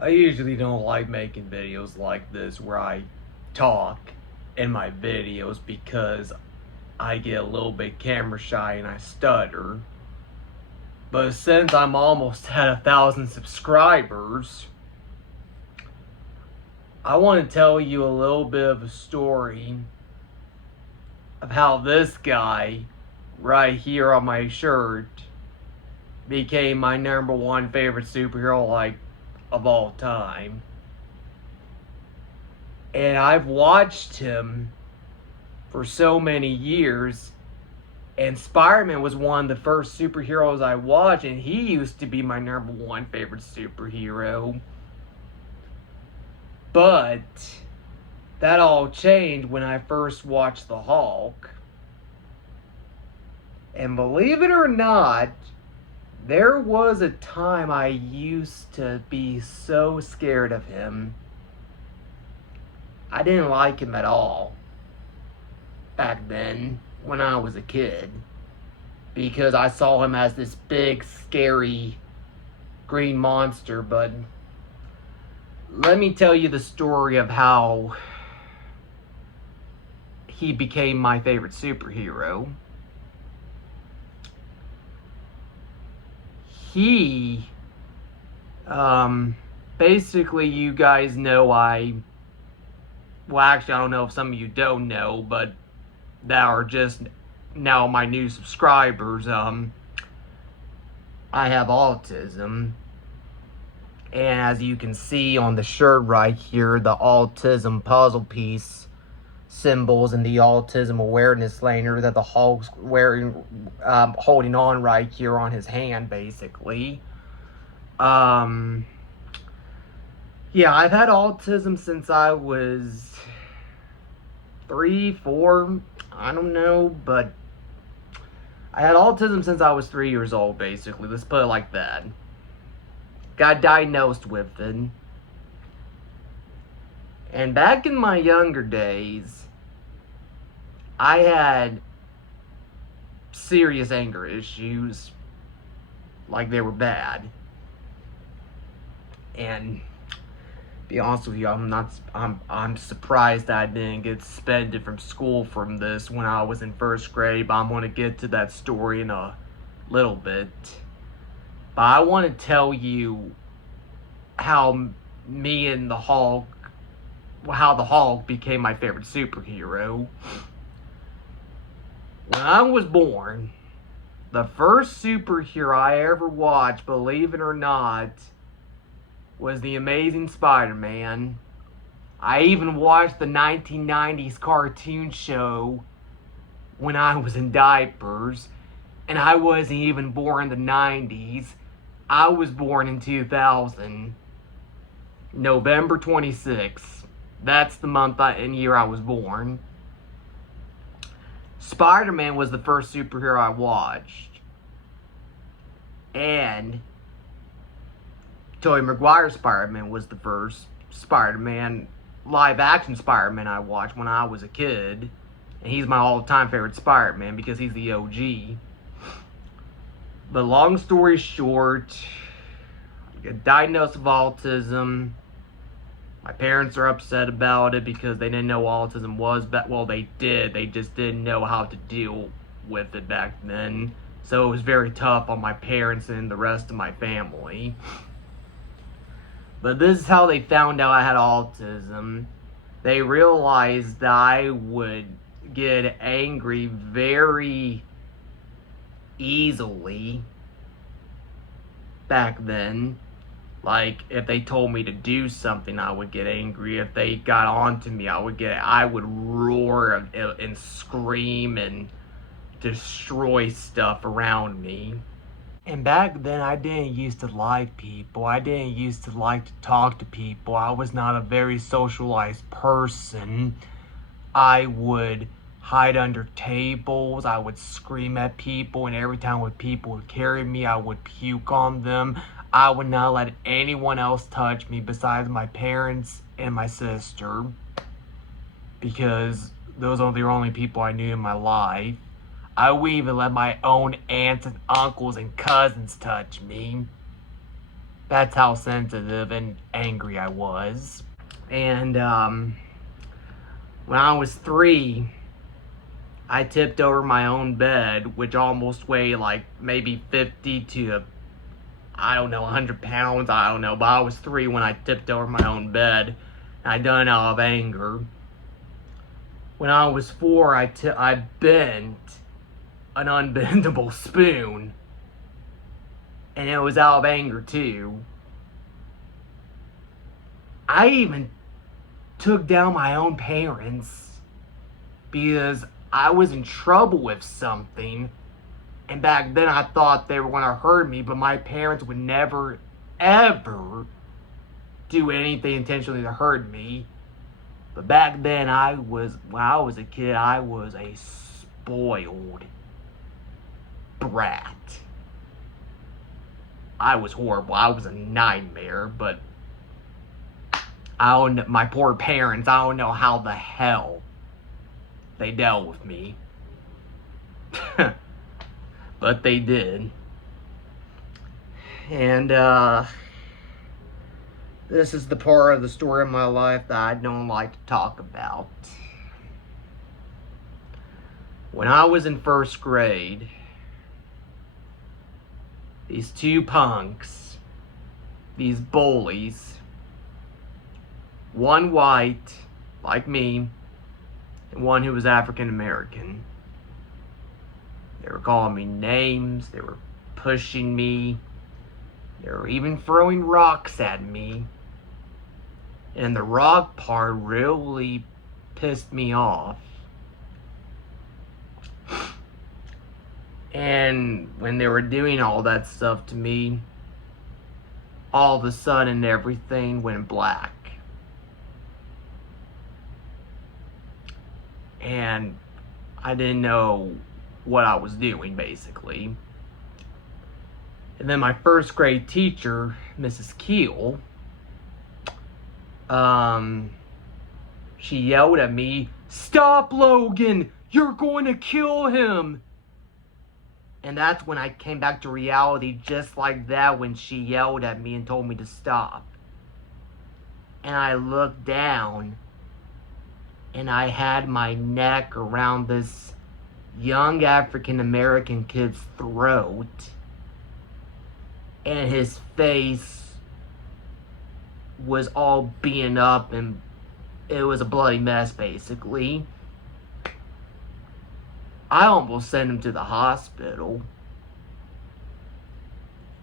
I usually don't like making videos like this where I talk in my videos because I get a little bit camera shy and I stutter. But since I'm almost at 1,000 subscribers, I want to tell you a little bit of a story of how this guy right here on my shirt became my number one favorite superhero of all time. And I've watched him for so many years. And Spider-Man was one of the first superheroes I watched, and he used to be my number one favorite superhero. But that all changed when I first watched the Hulk. And believe it or not, there was a time I used to be so scared of him. I didn't like him at all back then when I was a kid, because I saw him as this big, scary green monster. But let me tell you the story of how he became my favorite superhero. He, basically, you guys know well, actually, I don't know if some of you don't know, but that are just now my new subscribers. I have autism. And as you can see on the shirt right here, the autism puzzle piece symbols and the autism awareness lanyard that the Hulk's wearing, holding on right here on his hand, basically. Yeah, I've had autism since I was 3, 4, I don't know, but I had autism since I was 3 years old, basically. Let's put it like that. Got diagnosed with it. And back in my younger days, I had serious anger issues. Like, they were bad. And be honest with you, I'm surprised that I didn't get suspended from school from this when I was in first grade, but I'm going to get to that story in a little bit. But I want to tell you how me and the Hulk, how the Hulk became my favorite superhero. When I was born, the first superhero I ever watched, believe it or not, was the Amazing Spider-Man. I even watched the 1990s cartoon show when I was in diapers, and I wasn't even born in the 90s. I was born in 2000, November 26th. That's the month and year I was born. Spider-Man was the first superhero I watched. And Tobey Maguire's Spider-Man was the first Spider-Man, live-action Spider-Man I watched when I was a kid. And he's my all-time favorite Spider-Man because he's the OG. But long story short, I got diagnosed with autism. My parents are upset about it because they didn't know what autism was. Well, they did. They just didn't know how to deal with it back then. So it was very tough on my parents and the rest of my family. But this is how they found out I had autism. They realized that I would get angry very easily back then. Like, if they told me to do something, I would get angry. If they got on to me, I would roar and scream and destroy stuff around me. And back then, I didn't used to like people. I didn't used to like to talk to people. I was not a very socialized person. I would hide under tables. I would scream at people. And every time when people would carry me, I would puke on them. I would not let anyone else touch me besides my parents and my sister, because those are the only people I knew in my life. I would even let my own aunts and uncles and cousins touch me. That's how sensitive and angry I was. And when I was 3, I tipped over my own bed, which almost weighed like maybe 50 to, I don't know, 100 pounds, I don't know. But I was 3 when I tipped over my own bed. And I done it out of anger. When I was 4, I bent an unbendable spoon. And it was out of anger too. I even took down my own parents because I was in trouble with something. And back then I thought they were going to hurt me, but my parents would never, ever do anything intentionally to hurt me. But back then when I was a kid, I was a spoiled brat. I was horrible. I was a nightmare, but my poor parents, I don't know how the hell they dealt with me. But they did. And this is the part of the story of my life that I don't like to talk about. When I was in 1st grade, these 2 punks, these bullies, one white, like me, and one who was African American. They were calling me names, they were pushing me, they were even throwing rocks at me. And the rock part really pissed me off. And when they were doing all that stuff to me, all of a sudden everything went black. And I didn't know what I was doing, basically. And then my 1st grade teacher, Mrs. Keel, she yelled at me, "Stop, Logan! You're going to kill him!" And that's when I came back to reality, just like that, when she yelled at me and told me to stop. And I looked down, and I had my neck around this young African American kid's throat, and his face was all beaten up, and it was a bloody mess, basically. I almost sent him to the hospital.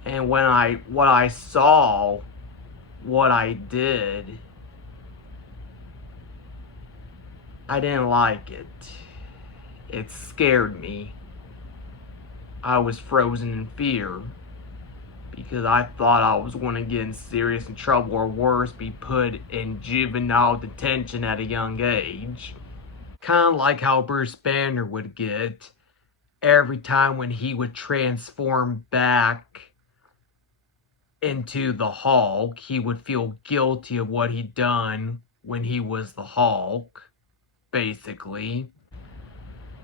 And when I saw what I did, I didn't like it. It scared me. I was frozen in fear because I thought I was going to get in serious trouble, or worse, be put in juvenile detention at a young age. Kind of like how Bruce Banner would get every time when he would transform back into the Hulk. He would feel guilty of what he'd done when he was the Hulk, basically.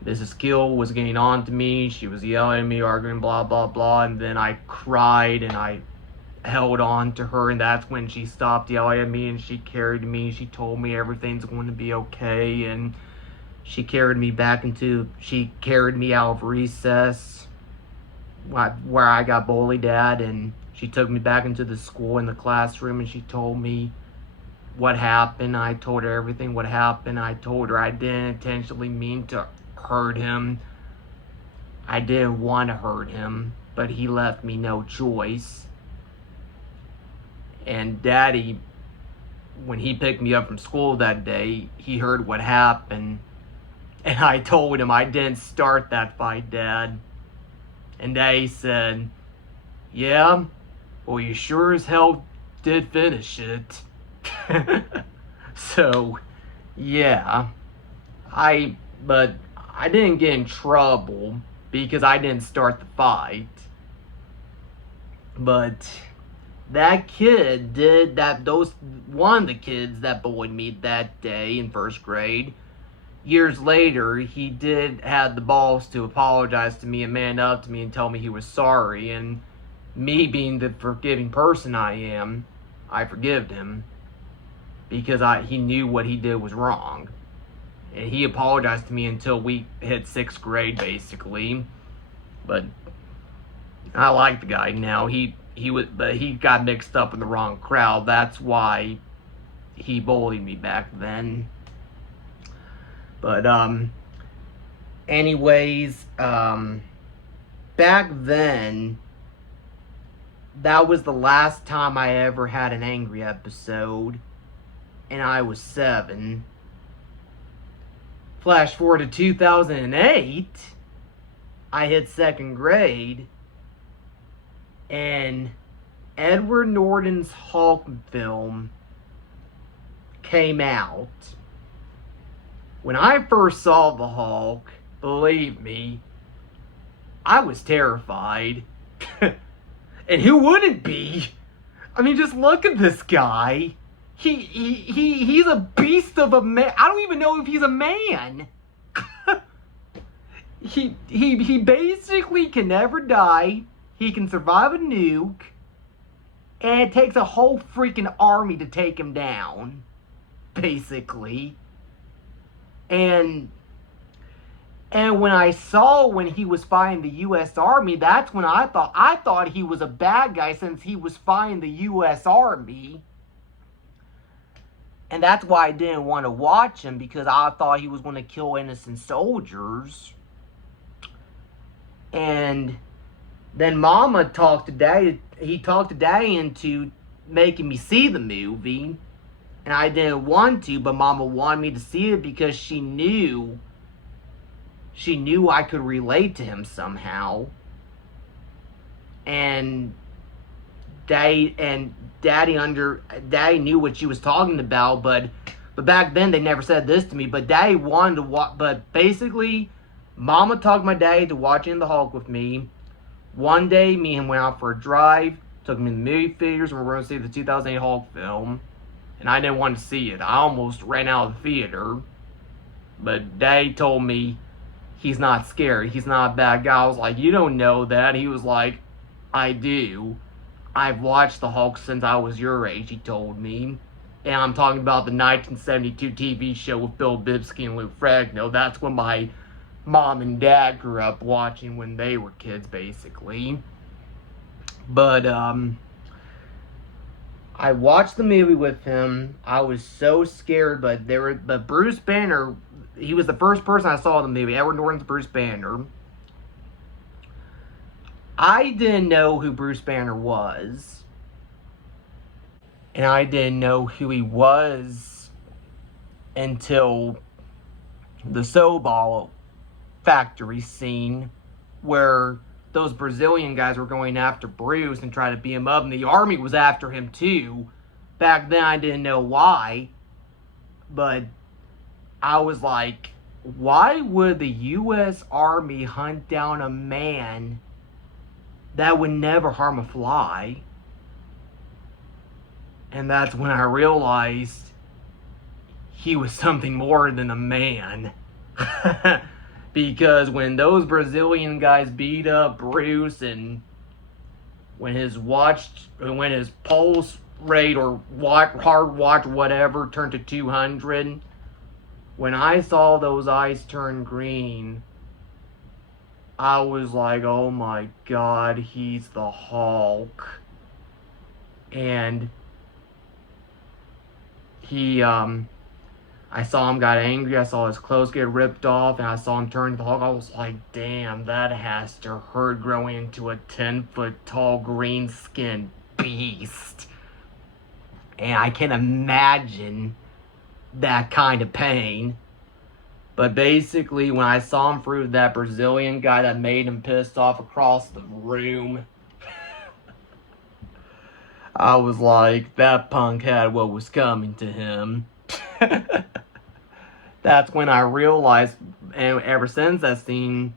Mrs. Gill was getting on to me. She was yelling at me, arguing, blah, blah, blah. And then I cried and I held on to her. And that's when she stopped yelling at me and she carried me. She told me everything's going to be okay. And she carried me out of recess where I got bullied at. And she took me back into the school, in the classroom. And she told me what happened. I told her everything what happened. I told her I didn't intentionally mean to hurt him. I didn't want to hurt him, but he left me no choice. And Daddy, when he picked me up from school that day, he heard what happened. And I told him I didn't start that fight, Dad. And Daddy said, "Yeah, well, you sure as hell did finish it." So, yeah. But I didn't get in trouble because I didn't start the fight. But that kid did that. One of the kids that bullied me that day in 1st grade, years later, he did have the balls to apologize to me and man up to me and tell me he was sorry. And me being the forgiving person I am, I forgave him because he knew what he did was wrong. And he apologized to me until we hit 6th grade, basically. But I like the guy now. But he got mixed up in the wrong crowd. That's why he bullied me back then. But anyways, back then, that was the last time I ever had an angry episode, and I was 7. Flash forward to 2008, I hit 2nd grade, and Edward Norton's Hulk film came out. When I first saw the Hulk, believe me, I was terrified. And who wouldn't be? I mean, just look at this guy. He's a beast of a man. I don't even know if he's a man. He basically can never die. He can survive a nuke. And it takes a whole freaking army to take him down. Basically. And when I saw when he was fighting the U.S. Army, that's when I thought he was a bad guy since he was fighting the U.S. Army. And that's why I didn't want to watch him, because I thought he was going to kill innocent soldiers. And then Mama talked to Daddy into making me see the movie. And I didn't want to, but Mama wanted me to see it because she knew I could relate to him somehow. And Daddy knew what she was talking about, but back then they never said this to me. But Daddy wanted to watch. But basically, Mama talked my daddy to watching the Hulk with me. One day, me and him went out for a drive, took him to the movie theaters, and we were going to see the 2008 Hulk film. And I didn't want to see it. I almost ran out of the theater. But Daddy told me he's not scary. He's not a bad guy. I was like, you don't know that. He was like, I do. I've watched the Hulk since I was your age, he told me. And I'm talking about the 1972 TV show with Bill Bibsky and Lou Ferrigno. That's when my mom and dad grew up watching when they were kids, basically. But, I watched the movie with him. I was so scared, but Bruce Banner, he was the first person I saw in the movie. Edward Norton's Bruce Banner. I didn't know who Bruce Banner was. And I didn't know who he was until the Sobol factory scene where those Brazilian guys were going after Bruce and trying to beat him up, and the army was after him too. Back then I didn't know why, but I was like, why would the U.S. Army hunt down a man that would never harm a fly? And that's when I realized he was something more than a man. Because when those Brazilian guys beat up Bruce, and when his pulse rate or heart watch whatever turned to 200, when I saw those eyes turn green, I was like, oh my God, he's the Hulk. And I saw him got angry, I saw his clothes get ripped off, and I saw him turn to the Hulk. I was like, damn, that has to hurt growing into a 10-foot tall green-skinned beast. And I can imagine that kind of pain. But basically, when I saw him through that Brazilian guy that made him pissed off across the room, I was like, that punk had what was coming to him. That's when I realized, and ever since that scene,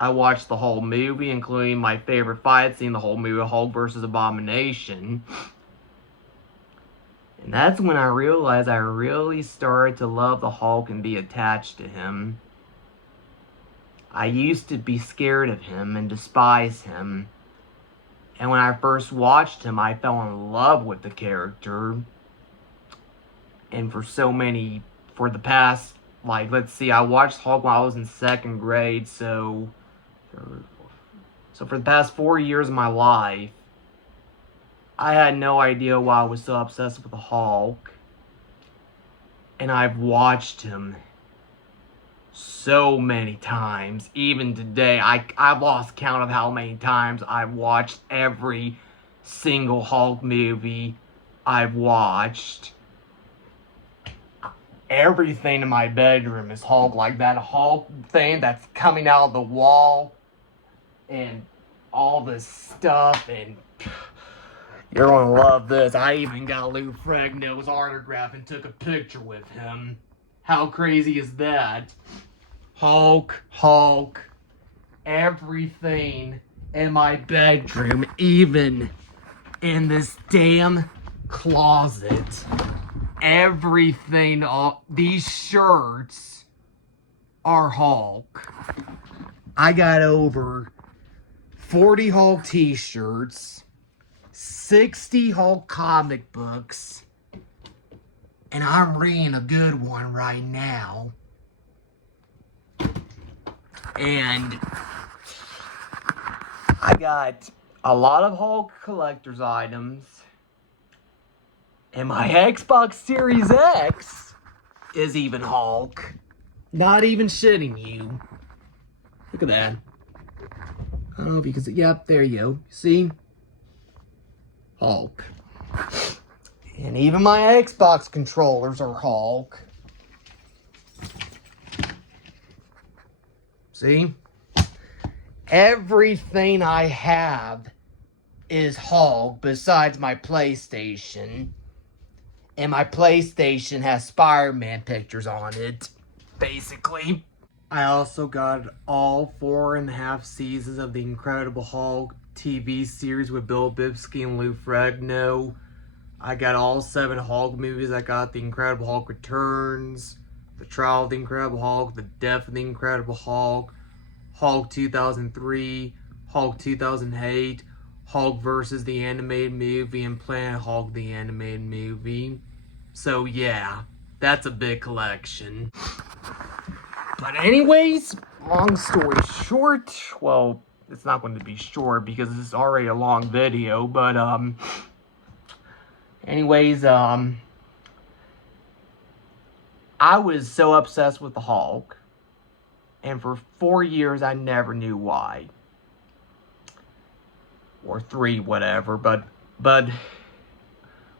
I watched the whole movie, including my favorite fight scene, the whole movie, Hulk versus Abomination. And that's when I realized I really started to love the Hulk and be attached to him. I used to be scared of him and despise him. And when I first watched him, I fell in love with the character. And for the past, like, let's see, I watched Hulk when I was in second grade, so for the past 4 years of my life, I had no idea why I was so obsessed with the Hulk. And I've watched him so many times. Even today, I've lost count of how many times I've watched every single Hulk movie I've watched. Everything in my bedroom is Hulk, like that Hulk thing that's coming out of the wall and all this stuff, and you're gonna love this. I even got Lou Ferrigno's autograph and took a picture with him. How crazy is that? Hulk, everything in my bedroom, even in this damn closet. Everything, all these shirts are Hulk. I got over 40 Hulk t-shirts, 60 Hulk comic books, and I'm reading a good one right now. And I got a lot of Hulk collector's items. And my Xbox Series X is even Hulk. Not even shitting you. Look at that. I don't know if you can see. Yep, there you go. See? Hulk. And even my Xbox controllers are Hulk. See? Everything I have is Hulk besides my PlayStation. And my PlayStation has Spider-Man pictures on it, basically. I also got all 4.5 seasons of the Incredible Hulk TV series with Bill Bibsky and Lou Ferrigno. I got all 7 Hulk movies. I got The Incredible Hulk Returns, The Trial of the Incredible Hulk, The Death of the Incredible Hulk, Hulk 2003, Hulk 2008, Hulk versus the animated movie, and Planet Hulk the animated movie. So yeah, that's a big collection. But anyways, long story short, well, it's not going to be short because it's already a long video, but anyways, I was so obsessed with the Hulk, and for 4 years I never knew why. Or 3, whatever, but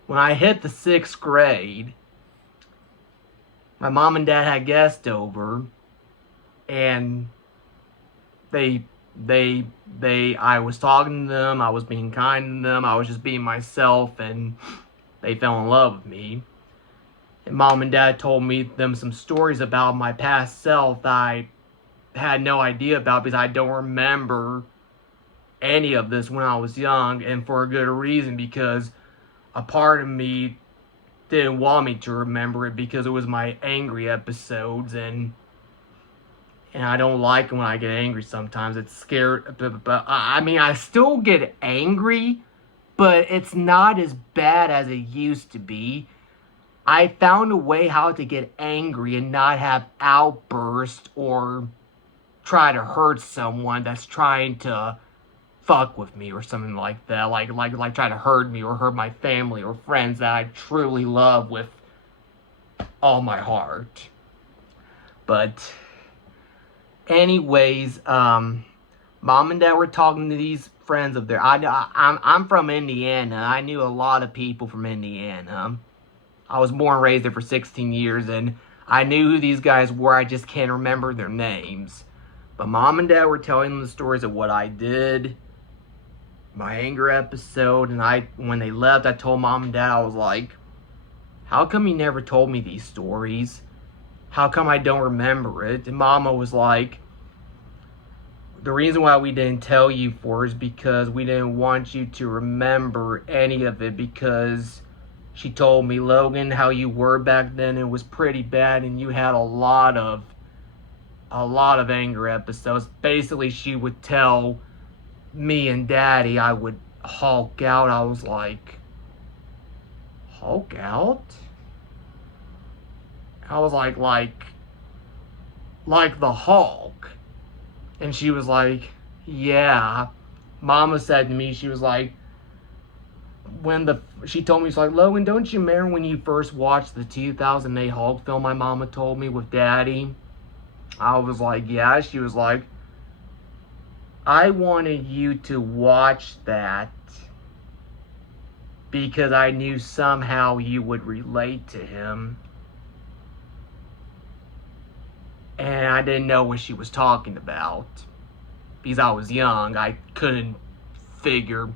when I hit the 6th grade, my mom and dad had guests over, and I was talking to them, I was being kind to them, I was just being myself, and they fell in love with me. And mom and dad told me some stories about my past self that I had no idea about because I don't remember any of this when I was young, and for a good reason, because a part of me didn't want me to remember it because it was my angry episodes, and I don't like it when I get angry sometimes. It's scary, but I mean, I still get angry, but it's not as bad as it used to be. I found a way how to get angry and not have outbursts or try to hurt someone that's trying to fuck with me or something like that, like try to hurt me or hurt my family or friends that I truly love with all my heart. But anyways, mom and dad were talking to these friends of theirs. I'm from Indiana. I knew a lot of people from Indiana. I was born and raised there for 16 years, and I knew who these guys were. I just can't remember their names. But mom and dad were telling them the stories of what I did, my anger episode, and when they left, I told mom and dad, I was like, how come you never told me these stories? How come I don't remember it? And mama was like, the reason why we didn't tell you is because we didn't want you to remember any of it, because she told me, Logan, how you were back then, it was pretty bad, and you had a lot of anger episodes. Basically, she would tell me and daddy I would Hulk out, I was like, Hulk out? I was like the Hulk. And she was like, yeah. Mama said to me, she was like, she told me, she's like, Logan, don't you remember when you first watched the 2008 Hulk film my mama told me with Daddy? I was like, yeah. She was like, I wanted you to watch that because I knew somehow you would relate to him. And I didn't know what she was talking about. Because I was young, I couldn't figure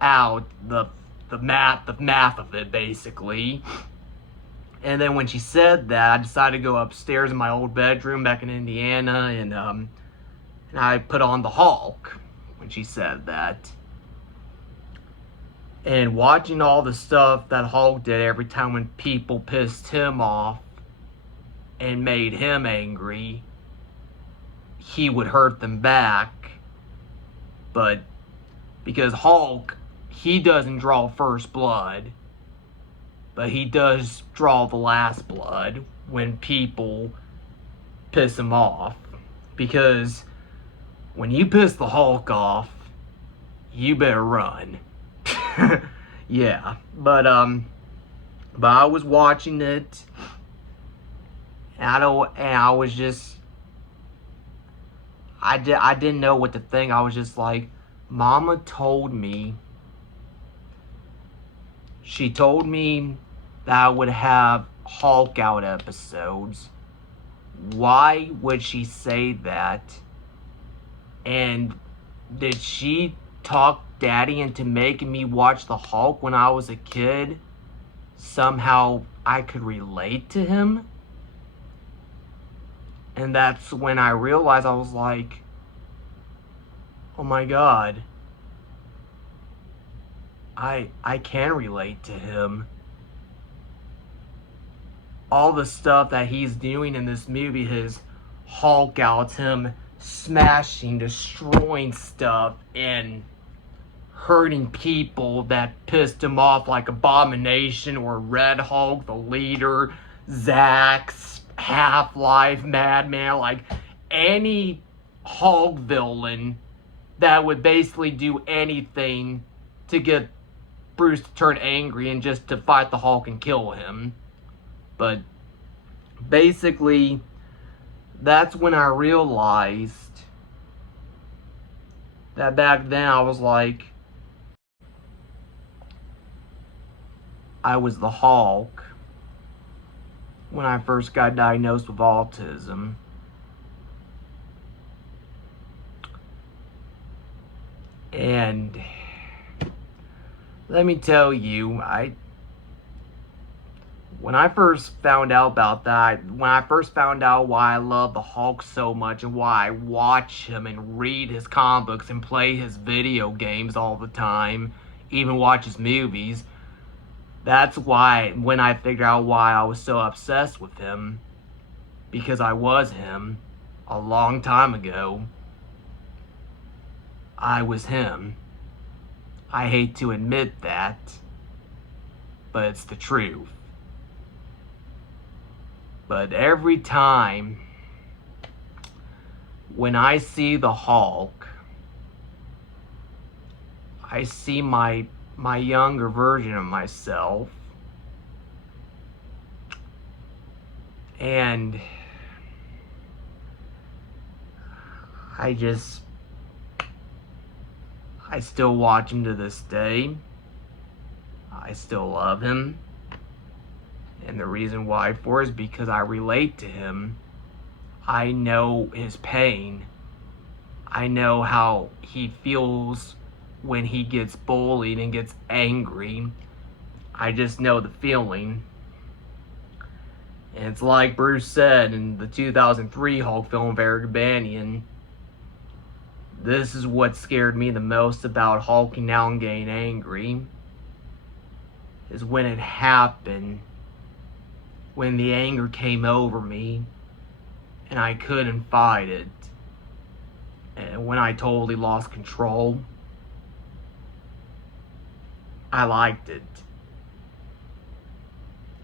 out the math of it, basically. And then when she said that, I decided to go upstairs in my old bedroom back in Indiana, and I put on the Hulk when she said that. And watching all the stuff that Hulk did every time when people pissed him off and made him angry, he would hurt them back. But because Hulk, he doesn't draw first blood, but he does draw the last blood when people piss him off. Because when you piss the Hulk off, you better run. Yeah, but I was watching it, and I was just, I didn't know what to think. I was just like, Mama told me, she told me that I would have Hulk out episodes. Why would she say that? And did she talk Daddy into making me watch the Hulk when I was a kid? Somehow I could relate to him? And that's when I realized, I was like, oh my God, I can relate to him. All the stuff that he's doing in this movie, his Hulk outs, him smashing, destroying stuff, and hurting people that pissed him off, like Abomination or Red Hulk, the leader, Zax, Half-Life, Madman, like any Hulk villain that would basically do anything to get Bruce to turn angry and just to fight the Hulk and kill him. But basically, that's when I realized that back then I was like, I was the Hulk when I first got diagnosed with autism. And let me tell you, when I first found out about that, when I first found out why I love the Hulk so much and why I watch him and read his comic books and play his video games all the time, even watch his movies, that's why, when I figured out why I was so obsessed with him, because I was him a long time ago. I was him. I hate to admit that, but it's the truth. But every time when I see the Hulk, I see my younger version of myself, and I still watch him to this day. I still love him. And the reason why for is because I relate to him. I know his pain. I know how he feels when he gets bullied and gets angry. I just know the feeling. And it's like Bruce said in the 2003 Hulk film, Eric Banian, this is what scared me the most about hulking out and getting angry, is when it happened, when the anger came over me and I couldn't fight it, and when I totally lost control. I liked it.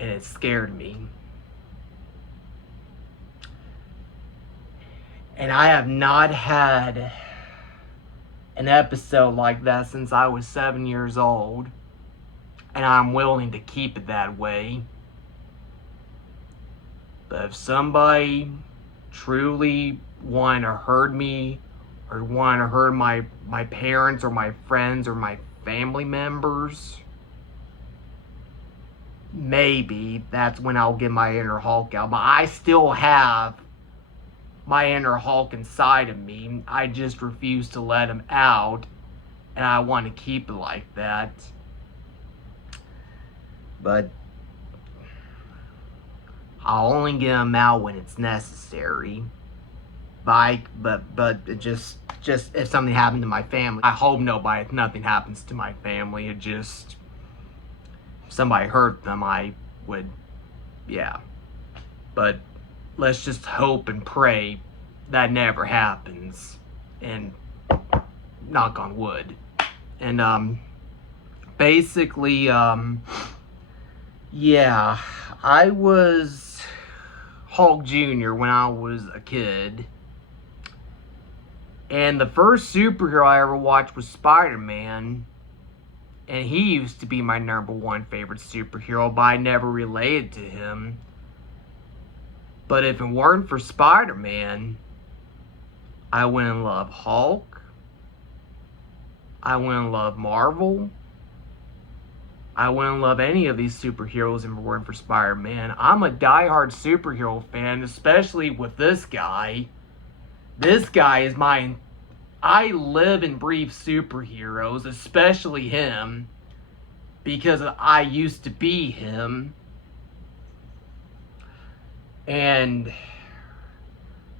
And it scared me. And I have not had an episode like that since I was 7 years old. And I'm willing to keep it that way. But if somebody truly wanted to hurt me, or wanted to hurt my parents or my friends or my family members, maybe that's when I'll get my inner Hulk out. But I still have my inner Hulk inside of me. I just refuse to let him out, and I want to keep it like that. But I'll only get him out when it's necessary. But it just if something happened to my family, I hope nothing happens to my family. It just, if somebody hurt them, I would, yeah. But let's just hope and pray that never happens, and knock on wood. And basically, yeah, I was Hulk Jr. when I was a kid. And the first superhero I ever watched was Spider-Man. And he used to be my #1 favorite superhero, but I never related to him. But if it weren't for Spider-Man, I wouldn't love Hulk. I wouldn't love Marvel. I wouldn't love any of these superheroes if it weren't for Spider-Man. I'm a diehard superhero fan, especially with this guy. This guy is I live and breathe superheroes, especially him, because I used to be him. And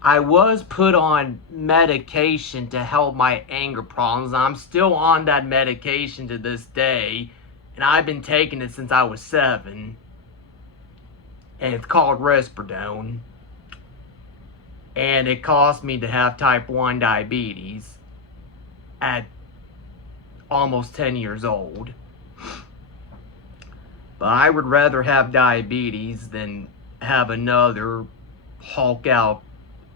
I was put on medication to help my anger problems. I'm still on that medication to this day, and I've been taking it since I was 7. And it's called Risperidone. And it caused me to have type 1 diabetes at almost 10 years old. But I would rather have diabetes than have another Hulk out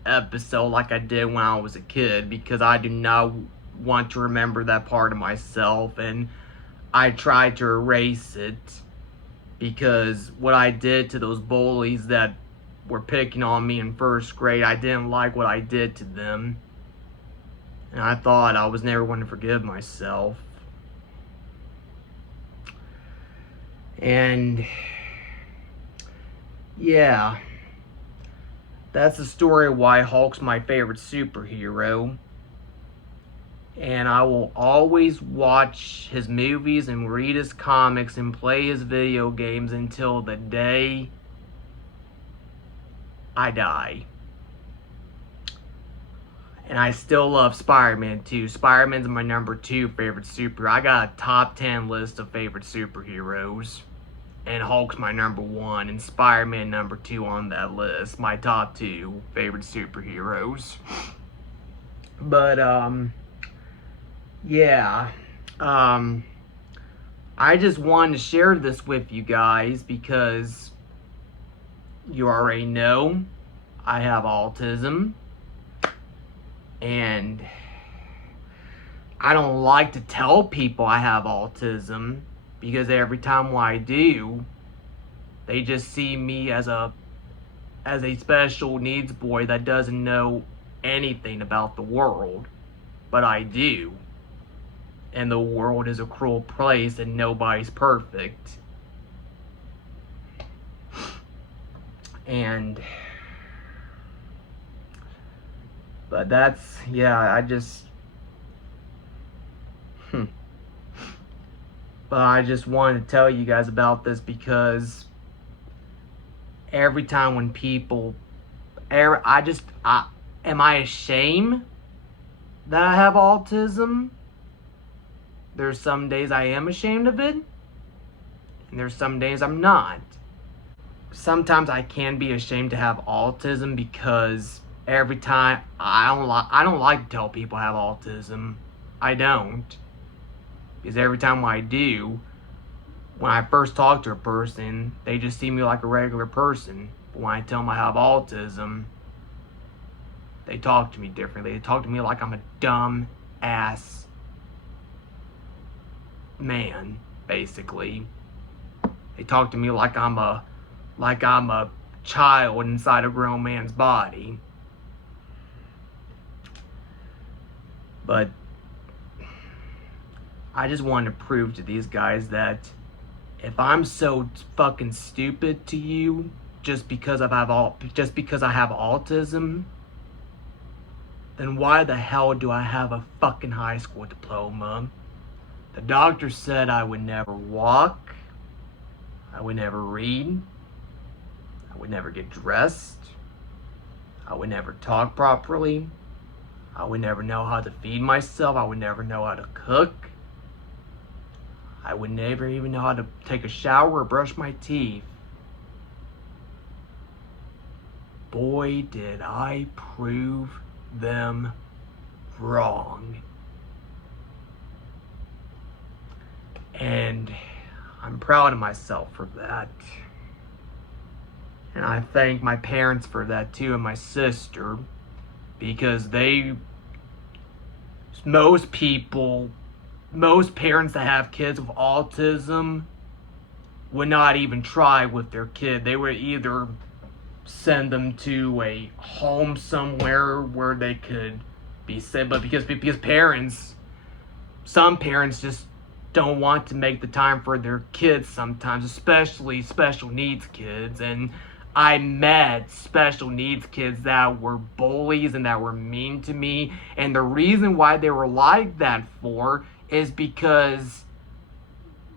episode like I did when I was a kid, because I do not want to remember that part of myself, and I tried to erase it, because what I did to those bullies that were picking on me in 1st grade, I didn't like what I did to them, and I thought I was never going to forgive myself. And yeah, that's the story of why Hulk's my favorite superhero. And I will always watch his movies and read his comics and play his video games until the day I die. And I still love Spider-Man too. Spider-Man's my #2 favorite superhero. I got a top 10 list of favorite superheroes. And Hulk's my #1, and Spider-Man #2 on that list. My top 2 favorite superheroes. But, yeah. I just wanted to share this with you guys because you already know I have autism. And I don't like to tell people I have autism, because every time I do, they just see me as a special needs boy that doesn't know anything about the world. But I do. And the world is a cruel place and nobody's perfect. But that's, yeah, But I just wanted to tell you guys about this, because every time when people, am I ashamed that I have autism? There's some days I am ashamed of it, and there's some days I'm not. Sometimes I can be ashamed to have autism, because every time I don't like to tell people I have autism. I don't. Because every time I do, when I first talk to a person, they just see me like a regular person. But when I tell them I have autism, they talk to me differently. They talk to me like I'm a dumb ass man, basically. They talk to me like I'm a child inside a grown man's body. But I just wanted to prove to these guys that if I'm so fucking stupid to you just because I have autism, then why the hell do I have a fucking high school diploma? The doctor said I would never walk, I would never read, I would never get dressed, I would never talk properly, I would never know how to feed myself, I would never know how to cook, I would never even know how to take a shower or brush my teeth. Boy, did I prove them wrong. And I'm proud of myself for that. And I thank my parents for that too, and my sister, because most parents that have kids with autism would not even try with their kid. They would either send them to a home somewhere where they could be safe, but because some parents just don't want to make the time for their kids sometimes, especially special needs kids. And I met special needs kids that were bullies and that were mean to me, and the reason why they were like that is because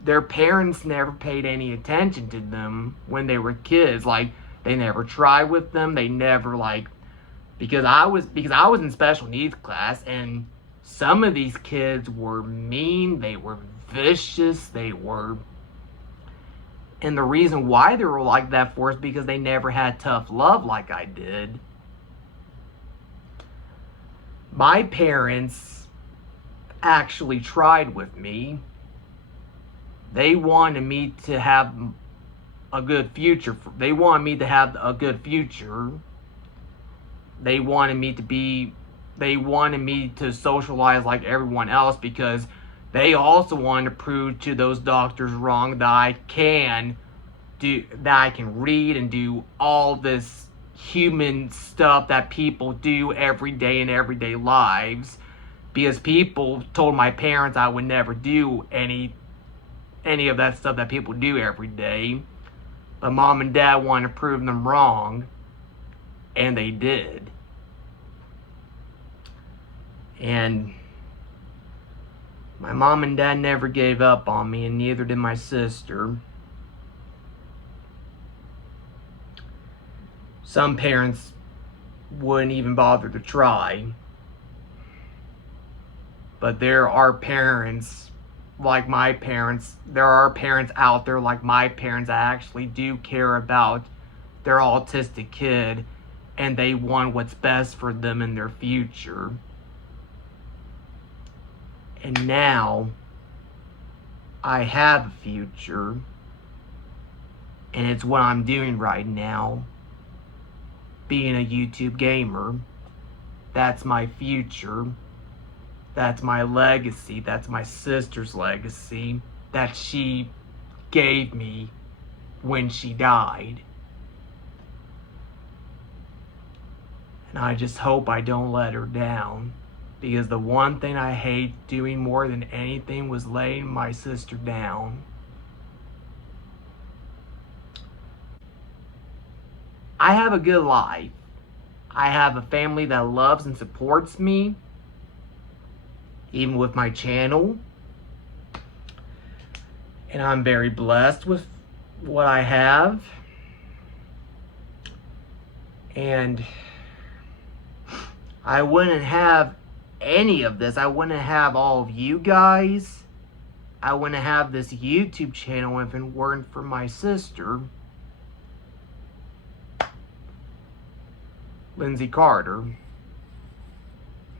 their parents never paid any attention to them when they were kids. Like, they never tried with them. They never, because I was in special needs class, and some of these kids were mean, they were vicious, and the reason why they were like that is because they never had tough love like I did. My parents actually tried with me. They wanted me to have a good future. They wanted me to have a good future. They wanted me to socialize like everyone else, because they also wanted to prove to those doctors wrong that I can read and do all this human stuff that people do every day in everyday lives, because people told my parents I would never do any of that stuff that people do every day. But mom and dad wanted to prove them wrong, and they did. And my mom and dad never gave up on me, and neither did my sister. Some parents wouldn't even bother to try. But there are parents like my parents. There are parents out there like my parents that actually do care about their autistic kid, and they want what's best for them in their future. And now I have a future, and it's what I'm doing right now, being a YouTube gamer. That's my future. That's my legacy. That's my sister's legacy that she gave me when she died. And I just hope I don't let her down, because the one thing I hate doing more than anything was laying my sister down. I have a good life. I have a family that loves and supports me, even with my channel. And I'm very blessed with what I have. And I wouldn't have any of this. I wouldn't have all of you guys. I wouldn't have this YouTube channel if it weren't for my sister, Lindsay Carter,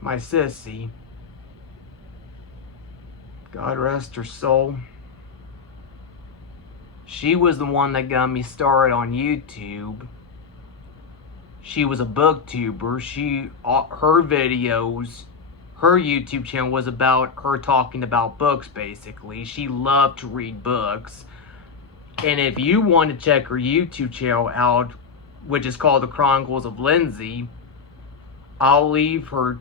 my sissy. God rest her soul. She was the one that got me started on YouTube. She was a booktuber. Her videos, her YouTube channel was about her talking about books, basically. She loved to read books. And if you want to check her YouTube channel out, which is called The Chronicles of Lindsay, I'll leave her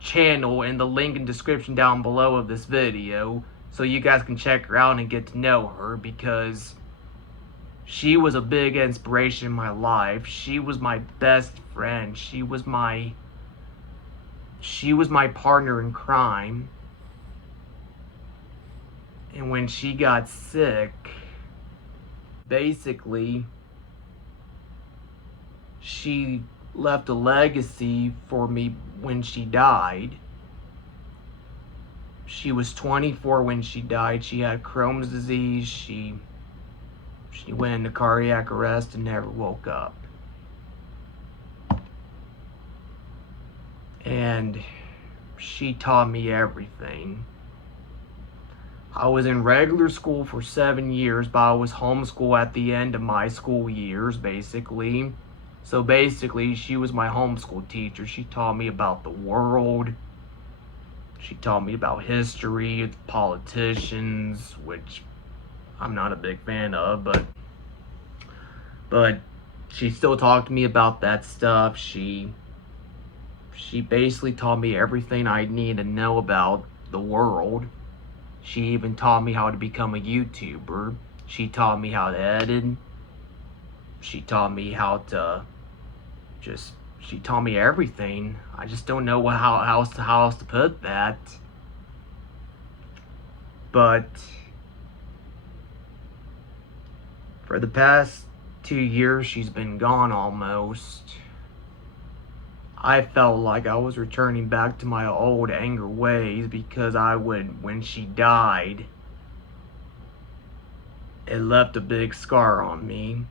channel in the link in the description down below of this video so you guys can check her out and get to know her, because she was a big inspiration in my life. She was my best friend. She was my partner in crime. And when she got sick, basically, she left a legacy for me when she died. She was 24 when she died. She had Crohn's disease. She went into cardiac arrest and never woke up. And she taught me everything. I was in regular school for 7 years, but I was homeschooled at the end of my school years, basically. So basically, she was my homeschool teacher. She taught me about the world. She taught me about history, politicians, which I'm not a big fan of, but she still talked to me about that stuff. She basically taught me everything I need to know about the world. She even taught me how to become a YouTuber. She taught me how to edit. She taught me how to she taught me everything. I just don't know how else to put that. But for the past 2 years, she's been gone almost. I felt like I was returning back to my old anger ways, because when she died, it left a big scar on me.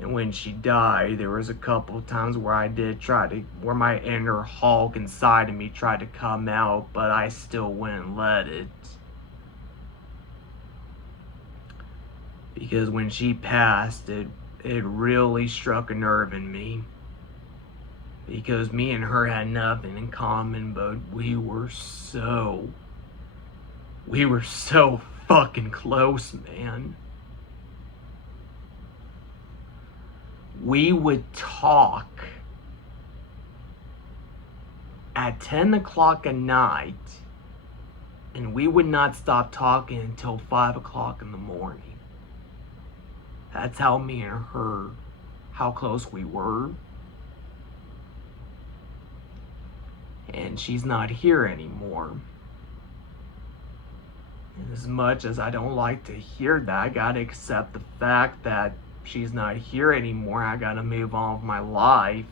And when she died, there was a couple of times where where my inner Hulk inside of me tried to come out, but I still wouldn't let it. Because when she passed, it really struck a nerve in me. Because me and her had nothing in common, but we were so fucking close, man. We would talk at 10 o'clock at night, and we would not stop talking until 5 o'clock in the morning. That's how me and her, how close we were. And she's not here anymore. And as much as I don't like to hear that, I gotta accept the fact that she's not here anymore. I gotta move on with my life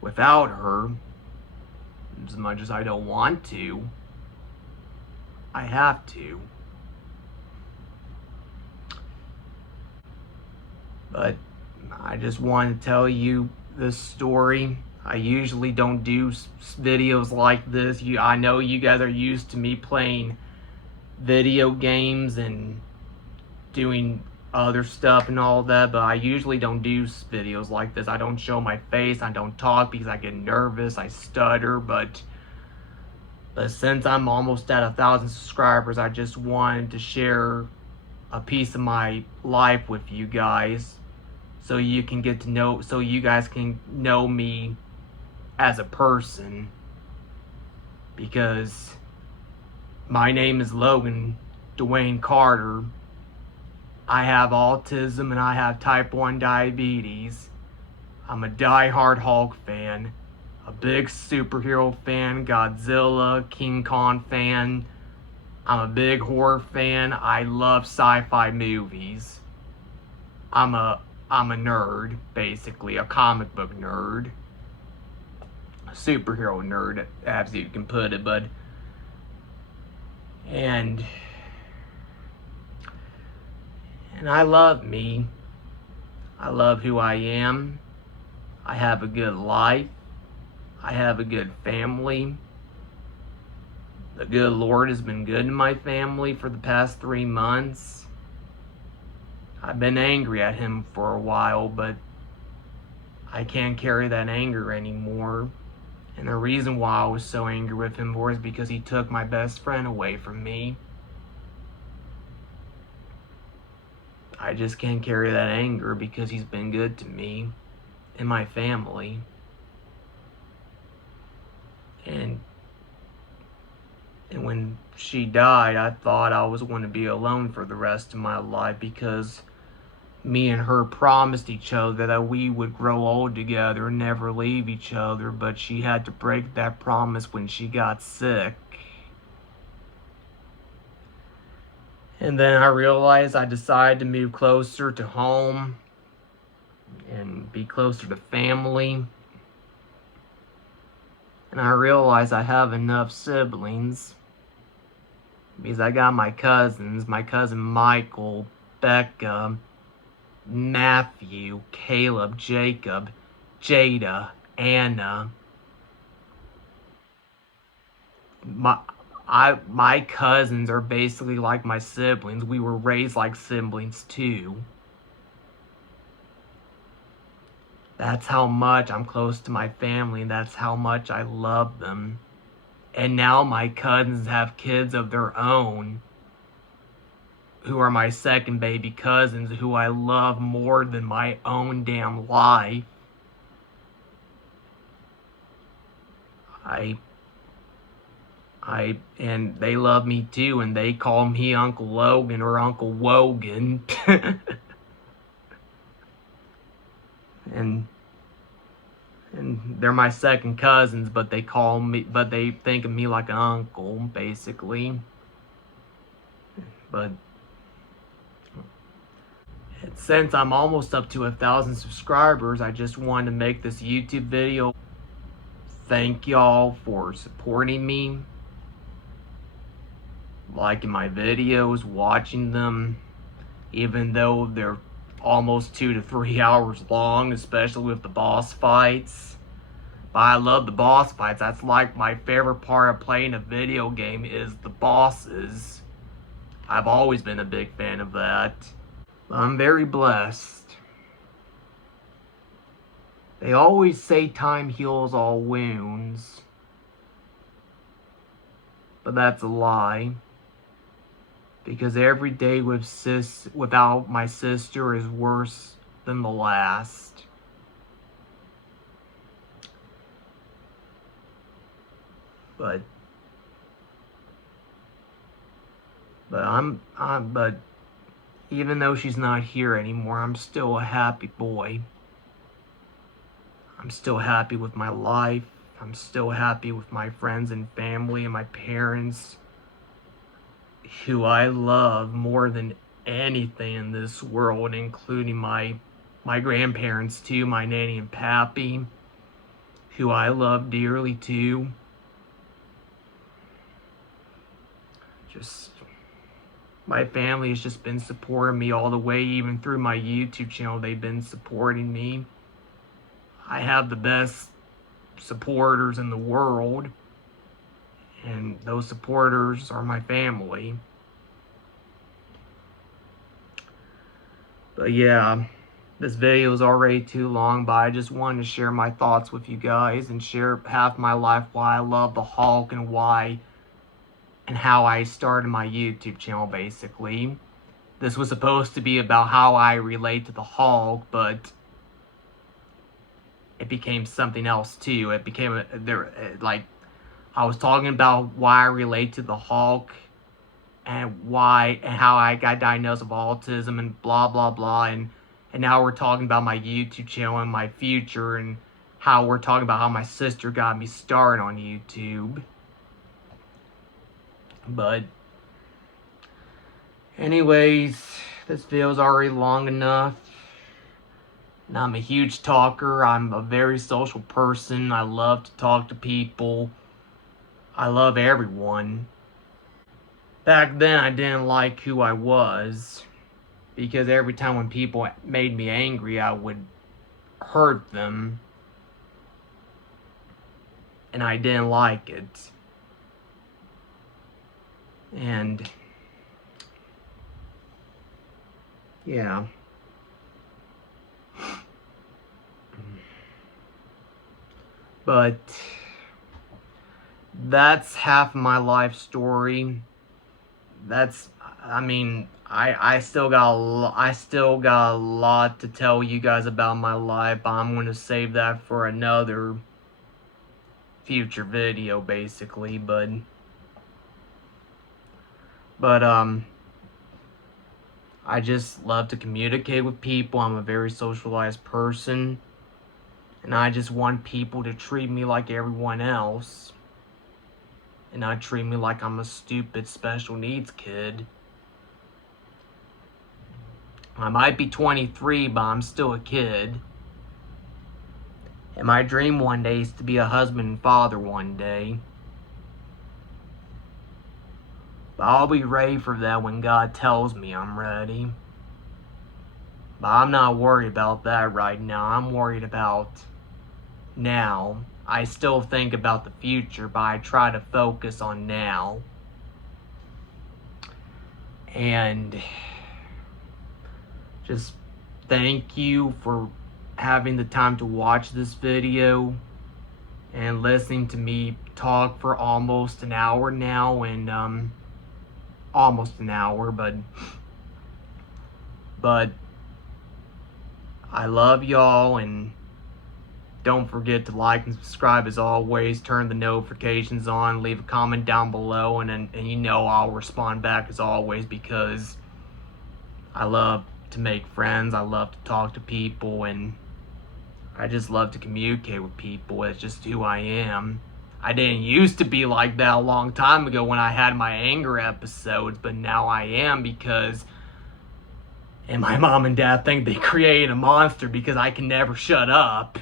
without her. As much as I don't want to, I have to. But I just want to tell you this story. I usually don't do videos like this. I know you guys are used to me playing video games and doing other stuff and all that, but I usually don't do videos like this. I don't show my face. I don't talk because I get nervous. I stutter, but since I'm almost at 1,000 subscribers, I just wanted to share a piece of my life with you guys, so you guys can know me as a person. Because my name is Logan Dwayne Carter. I have autism and I have type 1 diabetes. I'm a die-hard Hulk fan, a big superhero fan, Godzilla, King Kong fan. I'm a big horror fan. I love sci-fi movies. I'm a nerd, basically, a comic book nerd. A superhero nerd, as you can put it, but and I love me. I love who I am. I have a good life. I have a good family. The good Lord has been good to my family for the past 3 months. I've been angry at him for a while, but I can't carry that anger anymore. And the reason why I was so angry with him was because he took my best friend away from me. I just can't carry that anger because he's been good to me and my family. And when she died, I thought I was going to be alone for the rest of my life because me and her promised each other that we would grow old together and never leave each other, but she had to break that promise when she got sick. And then I realized I decided to move closer to home and be closer to family. And I realized I have enough siblings because I got my cousins, my cousin Michael, Becca, Matthew, Caleb, Jacob, Jada, Anna. My cousins are basically like my siblings. We were raised like siblings too. That's how much I'm close to my family, and that's how much I love them. And now my cousins have kids of their own, who are my second baby cousins, who I love more than my own damn life. And they love me too, and they call me Uncle Logan or Uncle Wogan. and they're my second cousins, but they think of me like an uncle, basically. But since I'm almost up to 1,000 subscribers, I just wanted to make this YouTube video. Thank y'all for supporting me, liking my videos, watching them, even though they're almost 2 to 3 hours long, especially with the boss fights. But I love the boss fights. That's like my favorite part of playing a video game, is the bosses. I've always been a big fan of that. I'm very blessed. They always say time heals all wounds, but that's a lie. Because every day without my sister is worse than the last. But even though she's not here anymore, I'm still a happy boy. I'm still happy with my life. I'm still happy with my friends and family and my parents, who I love more than anything in this world, including my grandparents too, my nanny and pappy, who I love dearly too. Just, my family has just been supporting me all the way, even through my YouTube channel. They've been supporting me. I have the best supporters in the world, and those supporters are my family. But yeah, this video is already too long, but I just wanted to share my thoughts with you guys and share half my life, why I love the Hulk and why and how I started my YouTube channel, basically. This was supposed to be about how I relate to the Hulk, but it became something else too. It became like I was talking about why I relate to the Hulk and how I got diagnosed with autism and blah blah blah, and now we're talking about my YouTube channel and my future, and how we're talking about how my sister got me started on YouTube. But anyways, this video is already long enough. And I'm a huge talker. I'm a very social person. I love to talk to people. I love everyone. Back then, I didn't like who I was, because every time when people made me angry, I would hurt them. And I didn't like it. And yeah. But that's half my life story. I still got a lot to tell you guys about my life, but I'm going to save that for another future video, basically. But I just love to communicate with people. I'm a very socialized person, and I just want people to treat me like everyone else, and not treat me like I'm a stupid special needs kid. I might be 23, but I'm still a kid. And my dream one day is to be a husband and father one day. But I'll be ready for that when God tells me I'm ready. But I'm not worried about that right now. I'm worried about now. I still think about the future, but I try to focus on now. And just thank you for having the time to watch this video and listening to me talk for almost an hour now, and almost an hour, but I love y'all, and don't forget to like and subscribe as always. Turn the notifications on, leave a comment down below, and you know I'll respond back as always, because I love to make friends. I love to talk to people, and I just love to communicate with people. It's just who I am. I didn't used to be like that a long time ago when I had my anger episodes, but now I am, because and my mom and dad think they created a monster because I can never shut up.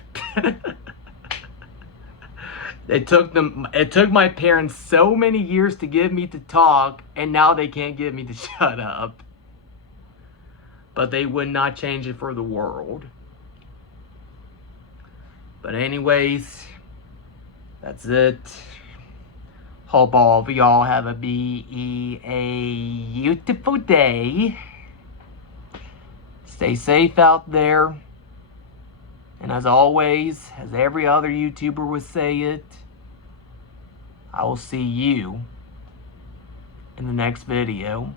It took my parents so many years to get me to talk, and now they can't get me to shut up. But they would not change it for the world. But anyways, that's it. Hope all of y'all have a beautiful day. Stay safe out there. And as always, as every other YouTuber would say it, I will see you in the next video.